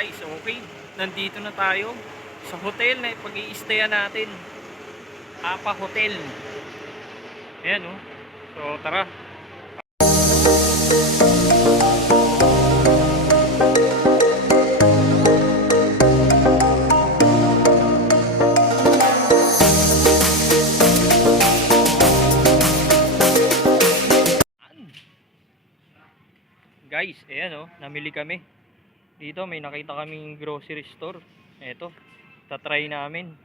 Guys, okay. Nandito na tayo sa hotel na pag-i-stayan natin. Apa Hotel. Ayan oh. So tara. Guys, ayan oh, namili kami. Dito may nakita kaming grocery store. Eto, tatry namin.